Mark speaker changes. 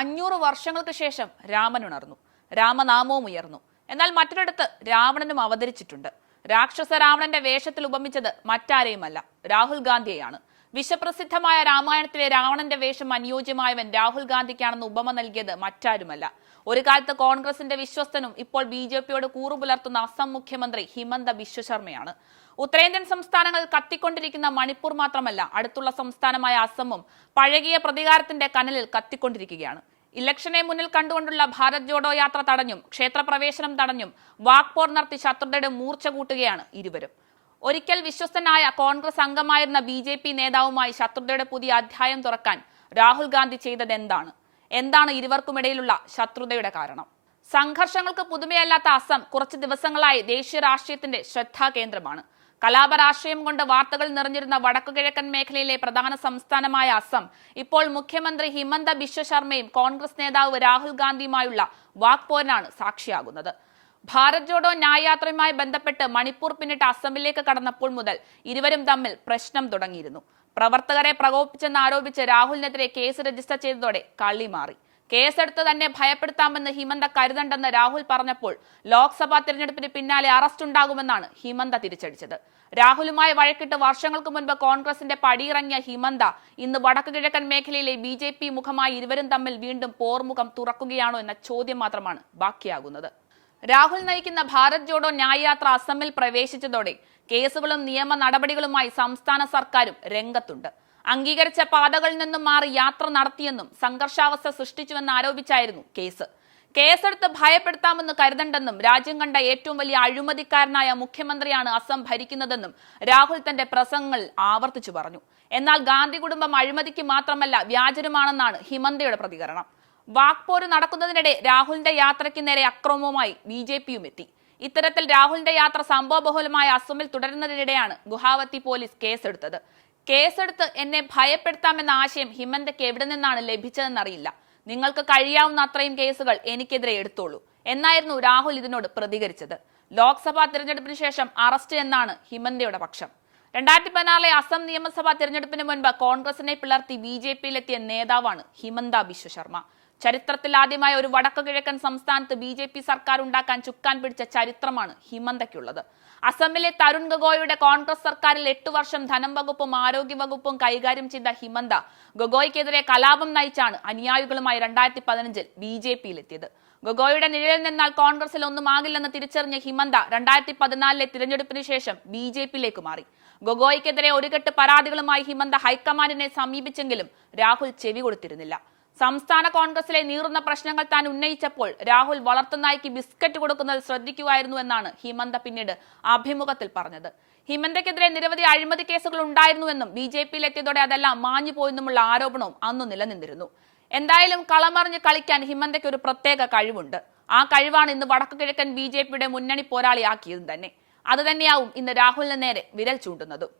Speaker 1: അഞ്ഞൂറ് വർഷങ്ങൾക്ക് ശേഷം രാമൻ ഉണർന്നു. രാമനാമവും ഉയർന്നു. എന്നാൽ മറ്റൊരിടത്ത് രാവണനും അവതരിച്ചിട്ടുണ്ട്. രാക്ഷസ രാവണന്റെ വേഷത്തിൽ ഉപമിച്ചത് മറ്റാരെയുമല്ല. രാഹുൽ ഗാന്ധിയെയാണ്. വിശ്വപ്രസിദ്ധമായ രാമായണത്തിലെ രാവണന്റെ വേഷം അനുയോജ്യമായവൻ രാഹുൽ ഗാന്ധിക്കാണെന്ന് ഉപമ നൽകിയത് മറ്റാരുമല്ല. ഒരു കാലത്ത് കോൺഗ്രസിന്റെ വിശ്വസ്തനും ഇപ്പോൾ ബി ജെ പിയോട് കൂറുപുലർത്തുന്ന അസം മുഖ്യമന്ത്രി ഹിമന്ത ബിശ്വശർമ്മയാണ് ഉത്തരേന്ത്യൻ സംസ്ഥാനങ്ങൾ കത്തിക്കൊണ്ടിരിക്കുന്ന മണിപ്പൂർ മാത്രമല്ല അടുത്തുള്ള സംസ്ഥാനമായ അസമും പഴകിയ പ്രതികാരത്തിന്റെ കനലിൽ കത്തിക്കൊണ്ടിരിക്കുകയാണ്. ഇലക്ഷനെ മുന്നിൽ കണ്ടുകൊണ്ടുള്ള ഭാരത് ജോഡോ യാത്ര തടഞ്ഞും ക്ഷേത്രപ്രവേശനം തടഞ്ഞും വാക്പോർ നടത്തി ശത്രുതയുടെ മൂർച്ച കൂട്ടുകയാണ് ഇരുവരും. ഒരിക്കൽ വിശ്വസ്തനായ കോൺഗ്രസ് അംഗമായിരുന്ന ബി ജെ പി നേതാവുമായി ശത്രുതയുടെ പുതിയ അധ്യായം തുറക്കാൻ രാഹുൽ ഗാന്ധി ചെയ്തത് എന്താണ്? എന്താണ് ഇരുവർക്കുമിടയിലുള്ള ശത്രുതയുടെ കാരണം? സംഘർഷങ്ങൾക്ക് പുതുമയല്ലാത്ത അസം കുറച്ച് ദിവസങ്ങളായി ദേശീയ രാഷ്ട്രീയത്തിന്റെ ശ്രദ്ധാകേന്ദ്രമാണ് കലാപ രാഷ്ട്രീയം കൊണ്ട് വാർത്തകൾ നിറഞ്ഞിരുന്ന വടക്കുകിഴക്കൻ മേഖലയിലെ പ്രധാന സംസ്ഥാനമായ അസം ഇപ്പോൾ മുഖ്യമന്ത്രി ഹിമന്ത ബിശ്വ ശർമ്മയും കോൺഗ്രസ് നേതാവ് രാഹുൽ ഗാന്ധിയുമായുള്ള വാക്പോരിനാണ് സാക്ഷിയാകുന്നത്. ഭാരത് ജോഡോ ന്യായയാത്രയുമായി ബന്ധപ്പെട്ട് മണിപ്പൂർ പിന്നിട്ട് അസമിലേക്ക് കടന്നപ്പോൾ മുതൽ ഇരുവരും തമ്മിൽ പ്രശ്നം തുടങ്ങിയിരുന്നു. പ്രവർത്തകരെ പ്രകോപിപ്പിച്ചെന്ന് ആരോപിച്ച് രാഹുലിനെതിരെ കേസ് രജിസ്റ്റർ ചെയ്തതോടെ കള്ളി മാറി. കേസെടുത്ത് തന്നെ ഭയപ്പെടുത്താമെന്ന് ഹിമന്ത കരുതണ്ടെന്ന് രാഹുൽ പറഞ്ഞപ്പോൾ ലോക്സഭാ തിരഞ്ഞെടുപ്പിന് പിന്നാലെ അറസ്റ്റ് ഉണ്ടാകുമെന്നാണ് ഹിമന്ത തിരിച്ചടിച്ചത്. രാഹുലുമായി വഴക്കിട്ട് വർഷങ്ങൾക്ക് മുൻപ് കോൺഗ്രസിന്റെ പടിയിറങ്ങിയ ഹിമന്ത ഇന്ന് വടക്കു കിഴക്കൻ മേഖലയിലെ ബി ജെ പി മുഖമായി ഇരുവരും തമ്മിൽ വീണ്ടും പോർമുഖം തുറക്കുകയാണോ എന്ന ചോദ്യം മാത്രമാണ് ബാക്കിയാകുന്നത്. രാഹുൽ നയിക്കുന്ന ഭാരത് ജോഡോ ന്യായയാത്ര അസമിൽ പ്രവേശിച്ചതോടെ കേസുകളും നിയമ നടപടികളുമായി സംസ്ഥാന സർക്കാരും രംഗത്തുണ്ട്. അംഗീകരിച്ച പാതകളിൽ നിന്നും മാറി യാത്ര നടത്തിയെന്നും സംഘർഷാവസ്ഥ സൃഷ്ടിച്ചുവെന്ന് ആരോപിച്ചായിരുന്നു കേസ്. കേസെടുത്ത് ഭയപ്പെടുത്താമെന്ന് കരുതണ്ടെന്നും രാജ്യം കണ്ട ഏറ്റവും വലിയ അഴിമതിക്കാരനായ മുഖ്യമന്ത്രിയാണ് അസം ഭരിക്കുന്നതെന്നും രാഹുൽ തന്റെ പ്രസംഗങ്ങൾ ആവർത്തിച്ചു പറഞ്ഞു. എന്നാൽ ഗാന്ധി കുടുംബം അഴിമതിക്ക് മാത്രമല്ല വ്യാജരുമാണെന്നാണ് ഹിമന്തയുടെ പ്രതികരണം. വാക്പോര് നടക്കുന്നതിനിടെ രാഹുലിന്റെ യാത്രയ്ക്ക് നേരെ അക്രമവുമായി ബി ജെ പിയും എത്തി. ഇത്തരത്തിൽ രാഹുലിന്റെ യാത്ര സംഭവബഹുലമായ അസമിൽ തുടരുന്നതിനിടെയാണ് ഗുഹാവത്തി പോലീസ് കേസെടുത്തത്. കേസെടുത്ത് എന്നെ ഭയപ്പെടുത്താമെന്ന ആശയം ഹിമന്തയ്ക്ക് എവിടെ നിന്നാണ് ലഭിച്ചതെന്നറിയില്ല. നിങ്ങൾക്ക് കഴിയാവുന്ന അത്രയും കേസുകൾ എനിക്കെതിരെ എടുത്തോളൂ. എന്നായിരുന്നു രാഹുൽ ഇതിനോട് പ്രതികരിച്ചത്. ലോക്സഭാ തിരഞ്ഞെടുപ്പിന് ശേഷം അറസ്റ്റ് എന്നാണ് ഹിമന്തയുടെ പക്ഷം. രണ്ടായിരത്തി പതിനാറിലെ അസം നിയമസഭാ തിരഞ്ഞെടുപ്പിന് മുൻപ് കോൺഗ്രസിനെ പിളർത്തി ബി ജെ പിയിലെത്തിയ നേതാവാണ് ഹിമന്ത ബിശ്വ ശർമ്മ ചരിത്രത്തിൽ ആദ്യമായ ഒരു വടക്കു കിഴക്കൻ സംസ്ഥാനത്ത് ബി ജെ പി സർക്കാർ ഉണ്ടാക്കാൻ ചുക്കാൻ പിടിച്ച ചരിത്രമാണ് ഹിമന്തയ്ക്കുള്ളത്. അസമിലെ തരുൺ ഗൊഗോയുടെ കോൺഗ്രസ് സർക്കാരിൽ എട്ടു വർഷം ധനം വകുപ്പും ആരോഗ്യ വകുപ്പും കൈകാര്യം ചെയ്ത ഹിമന്ത ഗൊഗോയ്ക്കെതിരെ കലാപം നയിച്ചാണ് അനുയായികളുമായി രണ്ടായിരത്തി പതിനഞ്ചിൽ ബി ജെ പിയിലെത്തിയത്. ഗൊഗോയുടെ നിഴലിൽ നിന്നാൽ കോൺഗ്രസിൽ ഒന്നും ആകില്ലെന്ന് തിരിച്ചറിഞ്ഞ ഹിമന്ത രണ്ടായിരത്തി പതിനാലിലെ തിരഞ്ഞെടുപ്പിന് ശേഷം ബി ജെ പിയിലേക്ക് മാറി. ഗൊഗോയ്ക്കെതിരെ ഒരു കെട്ട് പരാതികളുമായി ഹിമന്ത ഹൈക്കമാൻഡിനെ സമീപിച്ചെങ്കിലും രാഹുൽ ചെവി കൊടുത്തിരുന്നില്ല. സംസ്ഥാന കോൺഗ്രസിലെ നീറുന്ന പ്രശ്നങ്ങൾ താൻ ഉന്നയിച്ചപ്പോൾ രാഹുൽ വളർത്തുനായ്ക്ക് ബിസ്ക്കറ്റ് കൊടുക്കുന്നത് ശ്രദ്ധിക്കുമായിരുന്നു എന്നാണ് ഹിമന്ത പിന്നീട് അഭിമുഖത്തിൽ പറഞ്ഞത്. ഹിമന്തയ്ക്കെതിരെ നിരവധി അഴിമതി കേസുകൾ ഉണ്ടായിരുന്നുവെന്നും ബി ജെ പിയിലെത്തിയതോടെ അതെല്ലാം മാഞ്ഞു പോയെന്നുമുള്ള ആരോപണവും അന്ന് നിലനിന്നിരുന്നു. എന്തായാലും കളമറിഞ്ഞ് കളിക്കാൻ ഹിമന്തയ്ക്ക് ഒരു പ്രത്യേക കഴിവുണ്ട്. ആ കഴിവാണ് ഇന്ന് വടക്കു കിഴക്കൻ ബി ജെ പിയുടെ മുന്നണി പോരാളിയാക്കിയതും തന്നെ. അത് തന്നെയാവും ഇന്ന് രാഹുലിന് നേരെ വിരൽ ചൂണ്ടുന്നതും.